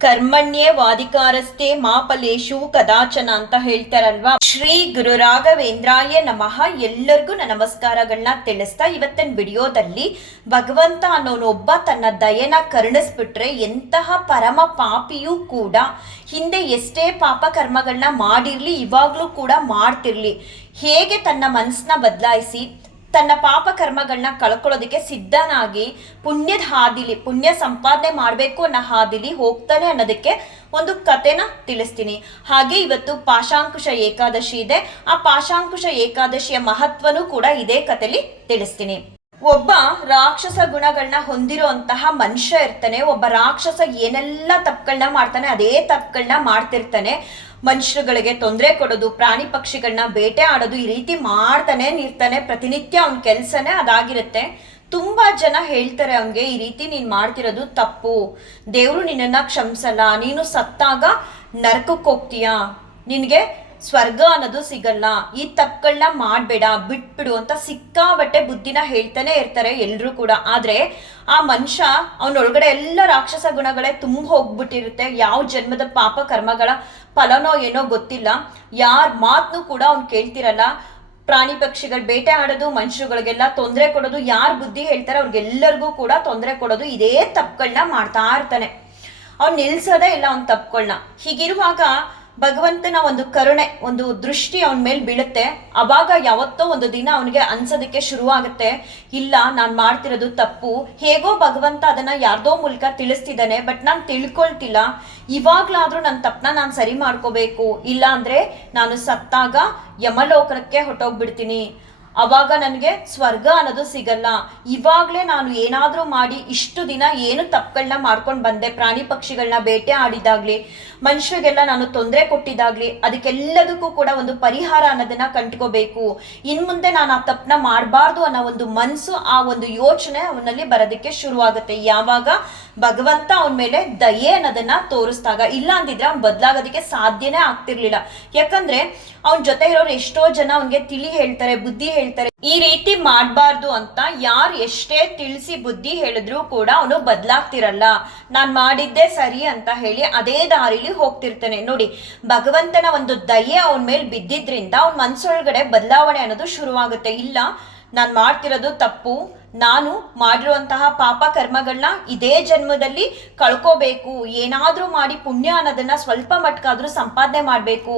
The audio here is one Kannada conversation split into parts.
ಕರ್ಮಣ್ಯೇ ವಾದಿಕಾರಸ್ಥೆ ಮಾಪಲೇಶು ಕದಾಚನ ಅಂತ ಹೇಳ್ತಾರಲ್ವಾ? ಶ್ರೀ ಗುರು ರಾಘವೇಂದ್ರಾಯ ನಮಃ. ಎಲ್ಲರಿಗೂ ನನ್ನ ನಮಸ್ಕಾರಗಳನ್ನ ತಿಳಿಸ್ತಾ ಇವತ್ತಿನ ವಿಡಿಯೋದಲ್ಲಿ ಭಗವಂತ ಅನ್ನೋನೊಬ್ಬ ತನ್ನ ದಯನ ಕರುಣಿಸ್ಬಿಟ್ರೆ ಎಂತಹ ಪರಮ ಪಾಪಿಯೂ ಕೂಡ ಹಿಂದೆ ಎಷ್ಟೇ ಪಾಪ ಕರ್ಮಗಳನ್ನ ಮಾಡಿರ್ಲಿ, ಇವಾಗ್ಲೂ ಕೂಡ ಮಾಡ್ತಿರ್ಲಿ. ಹೇಗೆ ತನ್ನ ಮನಸ್ಸನ್ನ ಬದಲಾಯಿಸಿ ತನ್ನ ಪಾಪ ಕರ್ಮಗಳನ್ನ ಕಳ್ಕೊಳ್ಳೋದಕ್ಕೆ ಸಿದ್ಧನಾಗಿ ಪುಣ್ಯದ ಹಾದಿಲಿ, ಪುಣ್ಯ ಸಂಪಾದನೆ ಮಾಡಬೇಕು ಅನ್ನೋ ಹಾದಿಲಿ ಹೋಗ್ತಾನೆ ಅನ್ನೋದಕ್ಕೆ ಒಂದು ಕತೆನ ತಿಳಿಸ್ತೀನಿ. ಹಾಗೆ ಇವತ್ತು ಪಾಶಾಂಕುಶ ಏಕಾದಶಿ ಇದೆ. ಆ ಪಾಶಾಂಕುಶ ಏಕಾದಶಿಯ ಮಹತ್ವನೂ ಕೂಡ ಇದೇ ಕತೆಲಿ ತಿಳಿಸ್ತೀನಿ. ಒಬ್ಬ ರಾಕ್ಷಸ ಗುಣಗಳನ್ನ ಹೊಂದಿರುವಂತಹ ಮನುಷ್ಯ ಇರ್ತಾನೆ. ಒಬ್ಬ ರಾಕ್ಷಸ ಏನೆಲ್ಲ ತಪ್ಪುಗಳನ್ನ ಮಾಡ್ತಾನೆ, ಅದೇ ತಪ್ಪುಗಳನ್ನ ಮಾಡ್ತಿರ್ತಾನೆ. ಮನುಷ್ಯರುಗಳಿಗೆ ತೊಂದರೆ ಕೊಡೋದು, ಪ್ರಾಣಿ ಪಕ್ಷಿಗಳನ್ನ ಬೇಟೆ ಆಡೋದು ಈ ರೀತಿ ಮಾಡ್ತಾನೆ ನಿರ್ತಾನೆ ಪ್ರತಿನಿತ್ಯ ಅವ್ನ ಕೆಲಸನೇ ಅದಾಗಿರುತ್ತೆ. ತುಂಬಾ ಜನ ಹೇಳ್ತಾರೆ ಅವನಿಗೆ, ಈ ರೀತಿ ನೀನು ಮಾಡ್ತಿರೋದು ತಪ್ಪು. ದೇವರು ನಿನ್ನನ್ನ ಕ್ಷಮಿಸಲ್ಲ. ನೀನು ಸತ್ತಾಗ ನರಕಕ್ಕೆ ಹೋಗ್ತೀಯಾ? ನಿನಗೆ ಸ್ವರ್ಗ ಅನ್ನೋದು ಸಿಗಲ್ಲ, ಈ ತಪ್ಪುಗಳನ್ನ ಮಾಡಬೇಡ, ಬಿಟ್ಬಿಡು ಅಂತ ಸಿಕ್ಕಾಬಟ್ಟೆ ಬುದ್ಧಿನ ಹೇಳ್ತಾನೆ ಇರ್ತಾರೆ ಎಲ್ಲರೂ ಕೂಡ. ಆದ್ರೆ ಆ ಮನುಷ್ಯ ಅವನೊಳಗಡೆ ಎಲ್ಲ ರಾಕ್ಷಸ ಗುಣಗಳೇ ತುಂಬ ಹೋಗ್ಬಿಟ್ಟಿರುತ್ತೆ. ಯಾವ ಜನ್ಮದ ಪಾಪ ಕರ್ಮಗಳ ಫಲನೋ ಏನೋ ಗೊತ್ತಿಲ್ಲ. ಯಾರ ಮಾತನ್ನು ಕೂಡ ಅವ್ನು ಕೇಳ್ತಿರಲ್ಲ. ಪ್ರಾಣಿ ಪಕ್ಷಿಗಳು ಬೇಟೆ ಆಡೋದು, ಮನುಷ್ಯರುಗಳಿಗೆಲ್ಲ ತೊಂದರೆ ಕೊಡೋದು, ಯಾರು ಬುದ್ಧಿ ಹೇಳ್ತಾರೆ ಅವ್ರಿಗೆಲ್ಲರಿಗೂ ಕೂಡ ತೊಂದರೆ ಕೊಡೋದು, ಇದೇ ತಪ್ಪುಗಳನ್ನ ಮಾಡ್ತಾ ಇರ್ತಾನೆ. ಅವ್ನು ನಿಲ್ಸೋದೇ ಇಲ್ಲ ಅವ್ನ ತಪ್ಪುಗಳನ್ನ ಹೀಗಿರುವಾಗ ಭಗವಂತನ ಒಂದು ಕರುಣೆ, ಒಂದು ದೃಷ್ಟಿ ಅವನ ಮೇಲೆ ಬೀಳುತ್ತೆ. ಅವಾಗ ಯಾವತ್ತೋ ಒಂದು ದಿನ ಅವನಿಗೆ ಅನ್ಸೋದಕ್ಕೆ ಶುರುವಾಗುತ್ತೆ. ಇಲ್ಲ, ನಾನು ಮಾಡ್ತಿರೋದು ತಪ್ಪು. ಹೇಗೋ ಭಗವಂತ ಅದನ್ನ ಯಾರ್ದೋ ಮೂಲಕ ತಿಳಿಸ್ತಿದ್ದಾನೆ, ಬಟ್ ನಾನು ತಿಳ್ಕೊಳ್ತಿಲ್ಲ. ಇವಾಗ್ಲಾದ್ರೂ ನನ್ನ ತಪ್ಪನ್ನ ನಾನು ಸರಿ ಮಾಡ್ಕೋಬೇಕು. ಇಲ್ಲ ಅಂದ್ರೆ ನಾನು ಸತ್ತಾಗ ಯಮಲೋಕಕ್ಕೆ ಹೊಟ್ಟೋಗ್ಬಿಡ್ತೀನಿ ಅವಾಗ ನನಗೆ ಸ್ವರ್ಗ ಅನ್ನೋದು ಸಿಗಲ್ಲ. ಇವಾಗಲೇ ನಾನು ಏನಾದರೂ ಮಾಡಿ ಇಷ್ಟು ದಿನ ಏನು ತಪ್ಪುಗಳನ್ನ ಮಾಡ್ಕೊಂಡು ಬಂದೆ, ಪ್ರಾಣಿ ಪಕ್ಷಿಗಳನ್ನ ಬೇಟೆ ಆಡಿದಾಗ್ಲಿ ಮನುಷ್ಯರಿಗೆಲ್ಲ ನಾನು ತೊಂದರೆ ಕೊಟ್ಟಿದ್ದಾಗ್ಲಿ, ಅದಕ್ಕೆಲ್ಲದಕ್ಕೂ ಕೂಡ ಒಂದು ಪರಿಹಾರ ಅನ್ನೋದನ್ನ ಕಂಡ್ಕೋಬೇಕು. ಇನ್ಮುಂದೆ ನಾನು ಆ ತಪ್ಪನ್ನ ಮಾಡಬಾರ್ದು ಅನ್ನೋ ಒಂದು ಮನಸ್ಸು ಆ ಒಂದು ಯೋಚನೆ ಅವನಲ್ಲಿ ಬರೋದಕ್ಕೆ ಶುರುವಾಗುತ್ತೆ. ಯಾವಾಗ ಭಗವಂತ ಅವನ ಮೇಲೆ ದಯೆ ಅನ್ನೋದನ್ನ ತೋರಿಸ್ದಾಗ, ಇಲ್ಲ ಅಂದಿದ್ರೆ ಅವ್ನು ಬದಲಾಗೋದಕ್ಕೆ ಸಾಧ್ಯನೇ ಆಗ್ತಿರ್ಲಿಲ್ಲ. ಯಾಕಂದ್ರೆ ಅವನ ಜೊತೆ ಇರೋರು ಎಷ್ಟೋ ಜನ ಅವನಿಗೆ ತಿಳಿ ಹೇಳ್ತಾರೆ, ಬುದ್ಧಿ ಹೇಳ್ತಾರೆ. ಈ ರೀತಿ ಮಾಡಬಾರ್ದು ಅಂತ ಯಾರು ಎಷ್ಟೇ ತಿಳಿಸಿ ಬುದ್ಧಿ ಹೇಳಿದ್ರು ಕೂಡ ಅವನು ಬದಲಾಗ್ತಿರಲ್ಲ. ನಾನ್ ಮಾಡಿದ್ದೆ ಸರಿ ಅಂತ ಹೇಳಿ ಅದೇ ದಾರಿಲಿ ಹೋಗ್ತಿರ್ತಾನೆ. ನೋಡಿ, ಭಗವಂತನ ಒಂದು ದಯೆ ಅವನ ಮೇಲೆ ಬಿದ್ದಿದ್ರಿಂದ ಅವನ ಮನ್ಸೊಳಗಡೆ ಬದಲಾವಣೆ ಅನ್ನೋದು ಶುರುವಾಗುತ್ತೆ. ಇಲ್ಲ ನಾನು ಮಾಡ್ತಿರೋದು ತಪ್ಪು. ನಾನು ಮಾಡಿರುವಂತಹ ಪಾಪ ಕರ್ಮಗಳನ್ನ ಇದೇ ಜನ್ಮದಲ್ಲಿ ಕಳ್ಕೋಬೇಕು. ಏನಾದರೂ ಮಾಡಿ ಪುಣ್ಯ ಅನ್ನೋದನ್ನ ಸ್ವಲ್ಪ ಮಟ್ಕಾದ್ರೂ ಸಂಪಾದನೆ ಮಾಡಬೇಕು.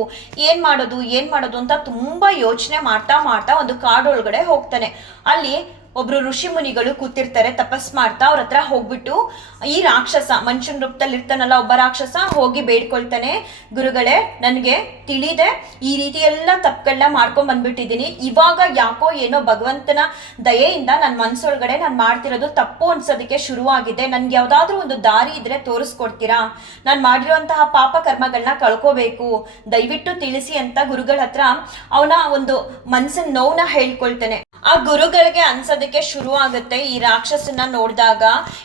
ಏನು ಮಾಡೋದು ಏನು ಮಾಡೋದು ಅಂತ ತುಂಬ ಯೋಚನೆ ಮಾಡ್ತಾ ಮಾಡ್ತಾ ಒಂದು ಕಾಡೊಳಗಡೆ ಹೋಗ್ತಾನೆ. ಅಲ್ಲಿ ಒಬ್ರು ಋಷಿ ಮುನಿಗಳು ಕೂತಿರ್ತಾರೆ ತಪಸ್ ಮಾಡ್ತಾ ಅವ್ರ ಹತ್ರ ಹೋಗ್ಬಿಟ್ಟು ಈ ರಾಕ್ಷಸ, ಮನುಷ್ಯನ ರೂಪದಲ್ಲಿ ಇರ್ತಾನಲ್ಲ ಒಬ್ಬ ರಾಕ್ಷಸ ಹೋಗಿ ಬೇಡ್ಕೊಳ್ತಾನೆ. ಗುರುಗಳೇ, ನನಗೆ ತಿಳಿದೆ, ಈ ರೀತಿ ಎಲ್ಲ ತಪ್ಪುಗಳನ್ನ ಮಾಡ್ಕೊಂಡ್ ಬಂದ್ಬಿಟ್ಟಿದ್ದೀನಿ. ಇವಾಗ ಯಾಕೋ ಏನೋ ಭಗವಂತನ ದಯೆಯಿಂದ ನನ್ನ ಮನ್ಸೊಳಗಡೆ ನಾನು ಮಾಡ್ತಿರೋದು ತಪ್ಪು ಅನ್ಸೋದಕ್ಕೆ ಶುರುವಾಗಿದೆ. ನನ್ಗೆ ಯಾವ್ದಾದ್ರೂ ಒಂದು ದಾರಿ ಇದ್ರೆ ತೋರಿಸ್ಕೊಡ್ತೀರಾ? ನಾನು ಮಾಡಿರುವಂತಹ ಪಾಪ ಕರ್ಮಗಳನ್ನ ಕಳ್ಕೋಬೇಕು. ದಯವಿಟ್ಟು ತಿಳಿಸಿ ಅಂತ ಗುರುಗಳ ಹತ್ರ ಅವನ ಒಂದು ಮನ್ಸಿನ ನೋವನ್ನ ಹೇಳ್ಕೊಳ್ತಾನೆ. ಆ ಗುರುಗಳಿಗೆ ಅನ್ಸೋದಕ್ಕೆ ಶುರು ಆಗುತ್ತೆ. ಈ ರಾಕ್ಷಸನ್ನ ನೋಡಿದಾಗ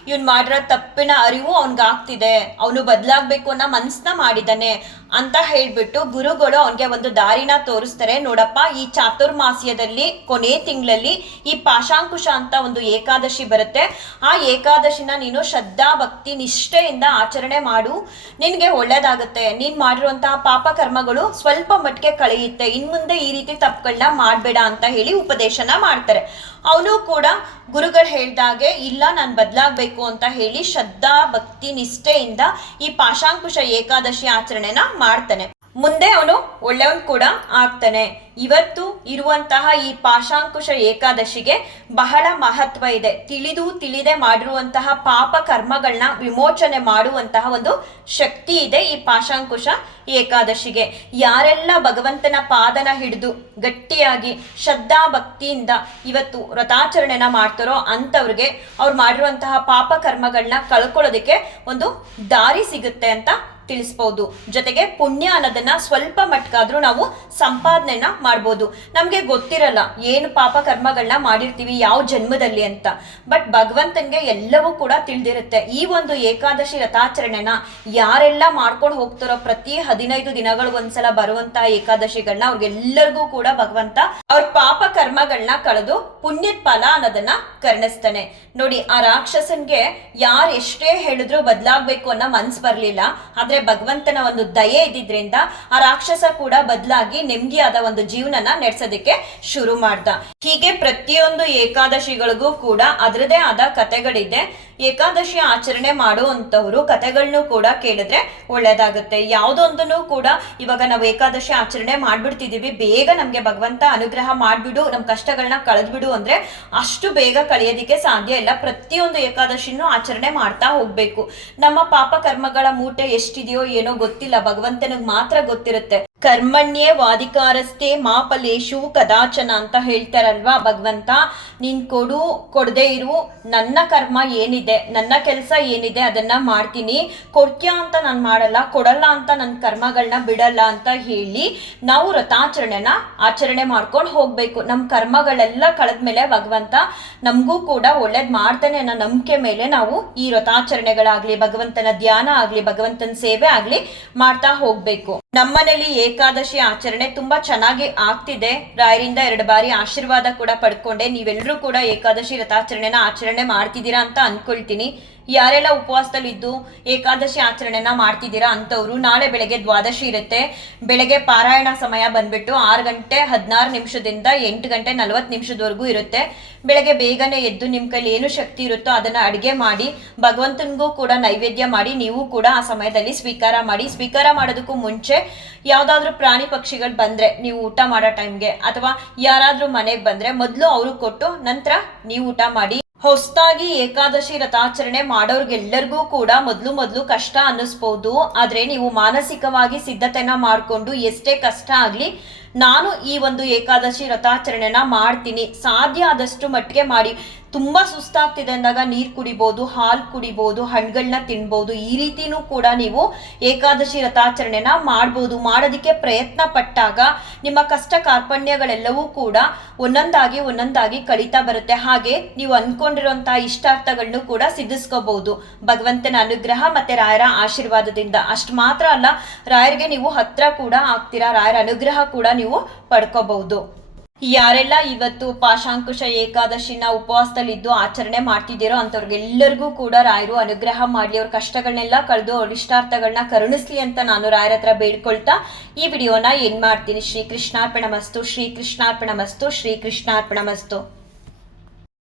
ಇವ್ನ್ ಮಾಡಿರೋ ತಪ್ಪಿನ ಅರಿವು ಅವನ್ಗಾಗ್ತಿದೆ ಅವನು ಬದಲಾಗಬೇಕು ಅನ್ನೋ ಮನ್ಸನ್ನ ಮಾಡಿದಾನೆ. ಅಂತ ಹೇಳ್ಬಿಟ್ಟು ಗುರುಗಳು ಅವನಿಗೆ ಒಂದು ದಾರಿನ ತೋರಿಸ್ತಾರೆ. ನೋಡಪ್ಪ, ಈ ಚಾತುರ್ಮಾಸ್ಯದಲ್ಲಿ ಕೊನೆ ತಿಂಗಳಲ್ಲಿ ಈ ಪಾಶಾಂಕುಶ ಅಂತ ಒಂದು ಏಕಾದಶಿ ಬರುತ್ತೆ. ಆ ಏಕಾದಶಿನ ನೀನು ಶ್ರದ್ಧಾ, ಭಕ್ತಿ, ನಿಷ್ಠೆಯಿಂದ ಆಚರಣೆ ಮಾಡು. ನಿನಗೆ ಒಳ್ಳೇದಾಗುತ್ತೆ. ನೀನ್ ಮಾಡಿರುವಂತಹ ಪಾಪ ಕರ್ಮಗಳು ಸ್ವಲ್ಪ ಮಟ್ಟಿಗೆ ಕಳೆಯುತ್ತೆ. ಇನ್ಮುಂದೆ ಈ ರೀತಿ ತಪ್ಪುಗಳನ್ನ ಮಾಡಬೇಡ ಅಂತ ಹೇಳಿ ಉಪದೇಶನ ಮಾಡ್ತಾರೆ. ಅವನು ಕೂಡ ಗುರುಗಳು ಹೇಳ್ದಾಗೆ ಇಲ್ಲ, ನಾನು ಬದಲಾಗಬೇಕು ಅಂತ ಹೇಳಿ ಶ್ರದ್ಧಾ, ಭಕ್ತಿ, ನಿಷ್ಠೆಯಿಂದ ಈ ಪಾಶಾಂಕುಶ ಏಕಾದಶಿ ಆಚರಣೆನ ಮಾಡ್ತಾನೆ. ಮುಂದೆ ಅವನು ಒಳ್ಳೆಯವನ್ ಕೂಡ ಆಗ್ತಾನೆ. ಇವತ್ತು ಇರುವಂತಹ ಈ ಪಾಶಾಂಕುಶ ಏಕಾದಶಿಗೆ ಬಹಳ ಮಹತ್ವ ಇದೆ. ತಿಳಿದು ತಿಳಿದೆ ಮಾಡಿರುವಂತಹ ಪಾಪ ಕರ್ಮಗಳನ್ನ ವಿಮೋಚನೆ ಮಾಡುವಂತಹ ಒಂದು ಶಕ್ತಿ ಇದೆ ಈ ಪಾಶಾಂಕುಶ ಏಕಾದಶಿಗೆ. ಯಾರೆಲ್ಲ ಭಗವಂತನ ಪಾದನ ಹಿಡಿದು ಗಟ್ಟಿಯಾಗಿ ಶ್ರದ್ಧಾ ಭಕ್ತಿಯಿಂದ ಇವತ್ತು ವ್ರತಾಚರಣೆನ ಮಾಡ್ತಾರೋ ಅಂಥವ್ರಿಗೆ ಅವ್ರು ಮಾಡಿರುವಂತಹ ಪಾಪ ಕರ್ಮಗಳನ್ನ ಕಳ್ಕೊಳ್ಳೋದಕ್ಕೆ ಒಂದು ದಾರಿ ಸಿಗುತ್ತೆ ಅಂತ ತಿಳಿಸ್ಬೋದು. ಜೊತೆಗೆ ಪುಣ್ಯ ಅನ್ನೋದನ್ನ ಸ್ವಲ್ಪ ಮಟ್ಕಾದ್ರೂ ನಾವು ಸಂಪಾದನೆನ ಮಾಡ್ಬೋದು. ನಮ್ಗೆ ಗೊತ್ತಿರಲ್ಲ ಏನು ಪಾಪ ಕರ್ಮಗಳನ್ನ ಮಾಡಿರ್ತೀವಿ ಯಾವ ಜನ್ಮದಲ್ಲಿ ಅಂತ. ಬಟ್ ಭಗವಂತನ್ಗೆ ಎಲ್ಲವೂ ಕೂಡ ತಿಳಿದಿರುತ್ತೆ. ಈ ಒಂದು ಏಕಾದಶಿ ರಥಾಚರಣೆನ ಯಾರೆಲ್ಲ ಮಾಡ್ಕೊಂಡು ಹೋಗ್ತಾರೋ ಪ್ರತಿ ಹದಿನೈದು ದಿನಗಳು ಒಂದ್ಸಲ ಬರುವಂತ ಏಕಾದಶಿಗಳನ್ನ ಅವ್ರಿಗೆಲ್ಲರಿಗೂ ಕೂಡ ಭಗವಂತ ಅವ್ರ ಪಾಪ ಕರ್ಮಗಳನ್ನ ಕಳೆದು ಪುಣ್ಯದ ಫಲ ಅನ್ನೋದನ್ನ ಕರ್ಣಿಸ್ತಾನೆ. ನೋಡಿ ಆ ರಾಕ್ಷಸನ್ಗೆ ಯಾರು ಎಷ್ಟೇ ಹೇಳಿದ್ರು ಬದಲಾಗ್ಬೇಕು ಅನ್ನೋ ಮನ್ಸ್ ಬರ್ಲಿಲ್ಲ. ಭಗವಂತನ ಒಂದು ದಯೆ ಇದ್ದಿದ್ರಿಂದ ಆ ರಾಕ್ಷಸ ಕೂಡ ಬದಲಾಗಿ ನೆಮ್ಮದಿಯಾದ ಒಂದು ಜೀವನನ ನಡೆಸೋದಕ್ಕೆ ಶುರು ಮಾಡ್ದ. ಹೀಗೆ ಪ್ರತಿಯೊಂದು ಏಕಾದಶಿಗಳಿಗೂ ಕೂಡ ಅದರದೇ ಆದ ಕತೆಗಳಿದೆ ಏಕಾದಶಿ ಆಚರಣೆ ಮಾಡುವಂತವ್ರು ಕತೆಗಳನ್ನು ಕೂಡ ಕೇಳಿದ್ರೆ ಒಳ್ಳೇದಾಗುತ್ತೆ. ಯಾವುದೊಂದನ್ನು ಕೂಡ ಇವಾಗ ನಾವು ಏಕಾದಶಿ ಆಚರಣೆ ಮಾಡ್ಬಿಡ್ತಿದೀವಿ, ಬೇಗ ನಮ್ಗೆ ಭಗವಂತ ಅನುಗ್ರಹ ಮಾಡ್ಬಿಡು, ನಮ್ ಕಷ್ಟಗಳನ್ನ ಕಳೆದ್ಬಿಡು ಅಂದ್ರೆ ಅಷ್ಟು ಬೇಗ ಕಳೆಯೋದಿಕ್ಕೆ ಸಾಧ್ಯ ಇಲ್ಲ. ಪ್ರತಿಯೊಂದು ಏಕಾದಶಿನೂ ಆಚರಣೆ ಮಾಡ್ತಾ ಹೋಗ್ಬೇಕು. ನಮ್ಮ ಪಾಪ ಕರ್ಮಗಳ ಮೂಟೆ ಎಷ್ಟಿದೆಯೋ ಏನೋ ಗೊತ್ತಿಲ್ಲ ಭಗವಂತನಿಗೆ ಮಾತ್ರ ಗೊತ್ತಿರುತ್ತೆ. ಕರ್ಮಣ್ಯೇ ವಾದಿಕಾರಸ್ಥೆ ಮಾಪಲೇಶು ಕದಾಚನ ಅಂತ ಹೇಳ್ತಾರಲ್ವಾ ಭಗವಂತ? ನೀನ್ ಕೊಡು, ಕೊಡದೇ ಇರು, ನನ್ನ ಕರ್ಮ ಏನಿದೆ, ನನ್ನ ಕೆಲಸ ಏನಿದೆ ಅದನ್ನ ಮಾಡ್ತೀನಿ. ಕೊಡ್ತೀಯ ಅಂತ ನಾನು ಮಾಡಲ್ಲ, ಕೊಡಲ್ಲ ಅಂತ ನನ್ನ ಕರ್ಮಗಳನ್ನ ಬಿಡಲ್ಲ ಅಂತ ಹೇಳಿ ನಾವು ವ್ರತಾಚರಣೆನ ಆಚರಣೆ ಮಾಡ್ಕೊಂಡು ಹೋಗ್ಬೇಕು. ನಮ್ಮ ಕರ್ಮಗಳೆಲ್ಲ ಕಳೆದ್ಮೇಲೆ ಭಗವಂತ ನಮಗೂ ಕೂಡ ಒಳ್ಳೇದು ಮಾಡ್ತಾನೆ ಅನ್ನೋ ನಂಬಿಕೆ ಮೇಲೆ ನಾವು ಈ ವ್ರತಾಚರಣೆಗಳಾಗ್ಲಿ ಭಗವಂತನ ಧ್ಯಾನ ಆಗಲಿ, ಭಗವಂತನ ಸೇವೆ ಆಗಲಿ ಮಾಡ್ತಾ ಹೋಗ್ಬೇಕು. ನಮ್ಮನೇಲಿ ಏಕಾದಶಿ ಆಚರಣೆ ತುಂಬಾ ಚೆನ್ನಾಗಿ ಆಗ್ತಿದೆ. ರಾಯರಿಂದ ಎರಡು ಬಾರಿ ಆಶೀರ್ವಾದ ಕೂಡ ಪಡ್ಕೊಂಡೆ. ನೀವೆಲ್ಲರೂ ಕೂಡ ಏಕಾದಶಿ ರಥಾಚರಣೆನ ಆಚರಣೆ ಮಾಡ್ತಿದ್ದೀರಾ ಅಂತ ಅನ್ಕೊಳ್ತೀನಿ. ಯಾರೆಲ್ಲ ಉಪವಾಸದಲ್ಲಿದ್ದು ಏಕಾದಶಿ ಆಚರಣೆನ ಮಾಡ್ತಿದ್ದೀರಾ ಅಂತವ್ರು ನಾಳೆ ಬೆಳಗ್ಗೆ ದ್ವಾದಶಿ ಇರುತ್ತೆ. ಬೆಳಗ್ಗೆ ಪಾರಾಯಣ ಸಮಯ ಬಂದ್ಬಿಟ್ಟು ಆರು ಗಂಟೆ ಹದಿನಾರು ನಿಮಿಷದಿಂದ ಎಂಟು ಗಂಟೆ ನಲವತ್ತು ನಿಮಿಷದವರೆಗೂ ಇರುತ್ತೆ. ಬೆಳಗ್ಗೆ ಬೇಗನೆ ಎದ್ದು ನಿಮ್ಮ ಕೈಲಿ ಏನು ಶಕ್ತಿ ಇರುತ್ತೋ ಅದನ್ನು ಅಡುಗೆ ಮಾಡಿ, ಭಗವಂತನಿಗೂ ಕೂಡ ನೈವೇದ್ಯ ಮಾಡಿ, ನೀವು ಕೂಡ ಆ ಸಮಯದಲ್ಲಿ ಸ್ವೀಕಾರ ಮಾಡಿ. ಸ್ವೀಕಾರ ಮಾಡೋದಕ್ಕೂ ಮುಂಚೆ ಯಾವುದಾದ್ರೂ ಪ್ರಾಣಿ ಪಕ್ಷಿಗಳು ಬಂದರೆ ನೀವು ಊಟ ಮಾಡೋ ಟೈಮ್ಗೆ ಅಥವಾ ಯಾರಾದರೂ ಮನೆಗೆ ಬಂದರೆ ಮೊದಲು ಅವ್ರಿಗೆ ಕೊಟ್ಟು ನಂತರ ನೀವು ಊಟ ಮಾಡಿ ಹೊಸದಾಗಿ ಏಕಾದಶಿ ರಥಾಚರಣೆ ಮಾಡೋರ್ಗೆಲ್ಲರಿಗೂ ಕೂಡ ಮೊದಲು ಮೊದಲು ಕಷ್ಟ ಅನ್ನಿಸ್ಬೋದು. ಆದರೆ ನೀವು ಮಾನಸಿಕವಾಗಿ ಸಿದ್ಧತೆನ ಮಾಡಿಕೊಂಡು ಎಷ್ಟೇ ಕಷ್ಟ ಆಗಲಿ ನಾನು ಈ ಒಂದು ಏಕಾದಶಿ ರಥಾಚರಣೆನ ಮಾಡ್ತೀನಿ. ಸಾಧ್ಯ ಆದಷ್ಟು ಮಟ್ಟಿಗೆ ಮಾಡಿ. ತುಂಬ ಸುಸ್ತಾಗ್ತಿದೆ ಅಂದಾಗ ನೀರು ಕುಡಿಬೋದು, ಹಾಲು ಕುಡಿಬೋದು ಹಣ್ಣುಗಳನ್ನ ತಿನ್ಬೋದು. ಈ ರೀತಿನೂ ಕೂಡ ನೀವು ಏಕಾದಶಿ ರಥಾಚರಣೆನ ಮಾಡ್ಬೋದು. ಮಾಡೋದಕ್ಕೆ ಪ್ರಯತ್ನ ಪಟ್ಟಾಗ ನಿಮ್ಮ ಕಷ್ಟ ಕಾರ್ಪಣ್ಯಗಳೆಲ್ಲವೂ ಕೂಡ ಒಂದೊಂದಾಗಿ ಒಂದೊಂದಾಗಿ ಕಳೀತಾ ಬರುತ್ತೆ. ಹಾಗೆ ನೀವು ಅನ್ಕೊಂಡಿರುವಂತಹ ಇಷ್ಟಾರ್ಥಗಳನ್ನು ಕೂಡ ಸಿದ್ಧಿಸ್ಕೋಬಹುದು ಭಗವಂತನ ಅನುಗ್ರಹ ಮತ್ತೆ ರಾಯರ ಆಶೀರ್ವಾದದಿಂದ. ಅಷ್ಟು ಮಾತ್ರ ಅಲ್ಲ, ರಾಯರಿಗೆ ನೀವು ಹತ್ರ ಕೂಡ ಆಗ್ತೀರಾ? ರಾಯರ ಅನುಗ್ರಹ ಕೂಡ ನೀವು ಪಡ್ಕೋಬಹುದು. ಯಾರೆಲ್ಲ ಇವತ್ತು ಪಾಶಾಂಕುಶ ಏಕಾದಶಿನ ಉಪವಾಸದಲ್ಲಿದ್ದು ಆಚರಣೆ ಮಾಡ್ತಿದ್ದೀರೋ ಅಂಥವ್ರಿಗೆಲ್ಲರಿಗೂ ಕೂಡ ರಾಯರು ಅನುಗ್ರಹ ಮಾಡಲಿ ಅವ್ರ ಕಷ್ಟಗಳನ್ನೆಲ್ಲ ಕಳೆದು ಅವ್ರ ಇಷ್ಟಾರ್ಥಗಳನ್ನ ಕರುಣಿಸ್ಲಿ ಅಂತ ನಾನು ರಾಯರ ಹತ್ರ ಬೇಡ್ಕೊಳ್ತಾ ಈ ವಿಡಿಯೋನ ಏನ್ ಮಾಡ್ತೀನಿ? ಶ್ರೀ ಕೃಷ್ಣಾರ್ಪಣ ಮಸ್ತು ಶ್ರೀ ಕೃಷ್ಣಾರ್ಪಣ ಮಸ್ತು ಶ್ರೀ ಕೃಷ್ಣಾರ್ಪಣ ಮಸ್ತು